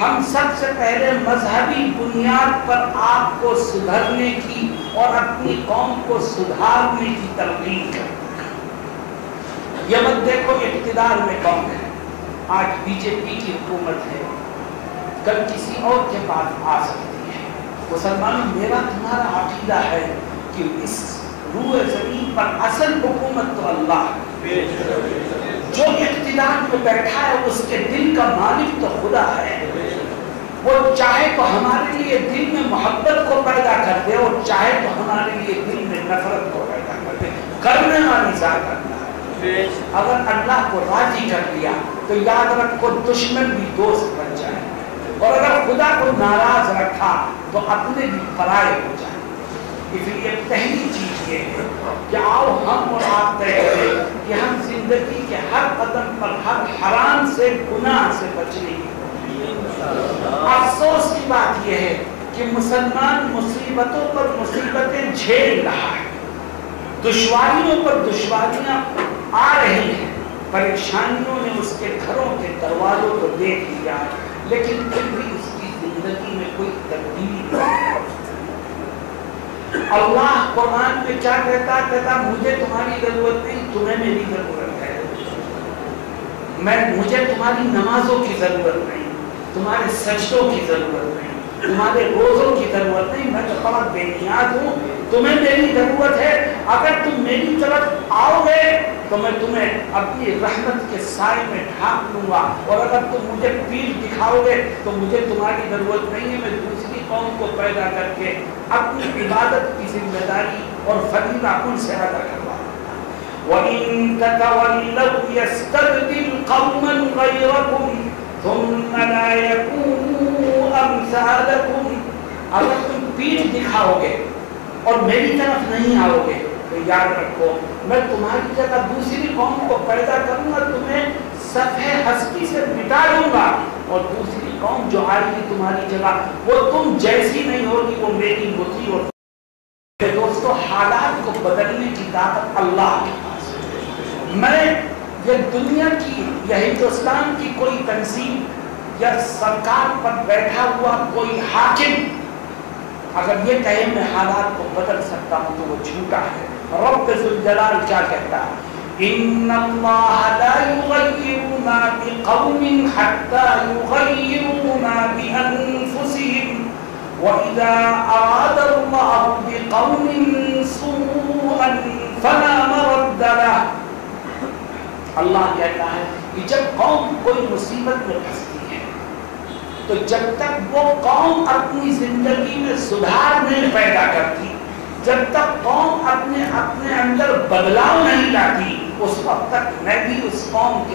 ہم سب سے پہلے مذہبی بنیاد پر آپ کو سدھرنے کی اور اپنی قوم کو سدھارنے کی تلقین کرتے ہیں۔ یہ مت دیکھو اقتدار میں کون ہے، آج بی جے پی کی حکومت ہے، کل کسی اور کے پاس آ سکتی ہے۔ مسلمانوں، میرا تمہارا عقیدہ ہے کہ اس روح زمین پر اصل حکومت تو اللہ ہے، جو اقتدار میں بیٹھا ہے اس کے دل کا مالک تو خدا ہے۔ وہ چاہے تو ہمارے لیے دل میں محبت کو پیدا کر دے اور چاہے تو ہمارے لیے دل میں نفرت کو پیدا کر دے، کرنے والی ذات اللہ ہے۔ اگر اللہ کو راضی کر لیا تو یاد رکھو دشمن بھی دوست بن جائے، اور اگر خدا کو ناراض رکھا تو اپنے بھی پرائے ہو جائے۔ اس لیے پہلی چیز یہ ہے کہ آؤ ہم اور آپ طے کریں کہ ہم زندگی کے ہر قدم پر ہر حرام سے، گناہ سے بچنے کی۔ افسوس کی بات یہ ہے کہ مسلمان مصیبتوں پر مصیبتیں جھیل رہا ہے، دشواریوں پر دشواریاں آ رہی ہیں، پریشانیوں نے اس کے گھروں کے دروازوں کو دیکھ لیا، لیکن پھر بھی اس کی زندگی میں کوئی تبدیلی نہیں۔ اللہ قرآن میں کیا کہتا ہے؟ مجھے تمہاری ضرورت نہیں، تمہیں میری ضرورت ہے۔ مجھے تمہاری نمازوں کی ضرورت نہیں، تمہارے سجدوں کی ضرورت نہیں، تمہارے روزوں کی ضرورت نہیں، میں تو بہت بے نیاز ہوں، تمہیں میری ضرورت ہے۔ اگر تم میری طرف آؤ گے تو میں تمہیں اپنی رحمت کے سائے میں ڈھانپ لوں گا، اور اگر تم مجھے پیٹھ دکھاؤ گے تو مجھے تمہاری ضرورت نہیں ہے، میں دوسری قوم کو پیدا کر کے اپنی عبادت کی ذمہ داری اور فریضہ ان سے ادا کروا دوں گا۔ وَإِن تَتَوَلَّوْا يَسْتَبْدِلْ قَوْمًا غَيْرَكُمْ ثُمَّ لَا يَكُونُوا أَمْثَالَكُمْ۔ اگر تم پیٹھ دکھاؤ گے اور میری طرف نہیں آؤ گے تو یاد رکھو میں تمہاری جگہ دوسری قوم کو پیدا کروں گا، تمہیں صفحے ہستی سے مٹا دوں گا، اور دوسری قوم جو آئے گی تمہاری جگہ وہ تم جیسی نہیں ہوگی، وہ میری ہوگی۔ اور دوستو، حالات کو بدلنے کی طاقت اللہ کے پاس ہے۔ میں یہ دنیا کی یا ہندوستان کی کوئی تنظیم یا سرکار پر بیٹھا ہوا کوئی حاکم اگر یہ کہے میں حالات کو بدل سکتا ہوں تو وہ جھوٹا ہے۔ رب ذوالجلال کیا کہتا ہے؟ ان اللہ لا یغیر ما بقوم حتی یغیروا ما بانفسهم واذا اراد اللہ بقوم سوءا فلا مرد له۔ اللہ کہتا ہے کہ جب قوم کوئی مصیبت میں پھنستی ہے تو جب تک وہ قوم اپنی زندگی میں سدھار نہیں پیدا کرتی، جب تک قوم اپنے اندر بدلاؤ نہیں لاتی، اس وقت تک میں بھی اس قوم کے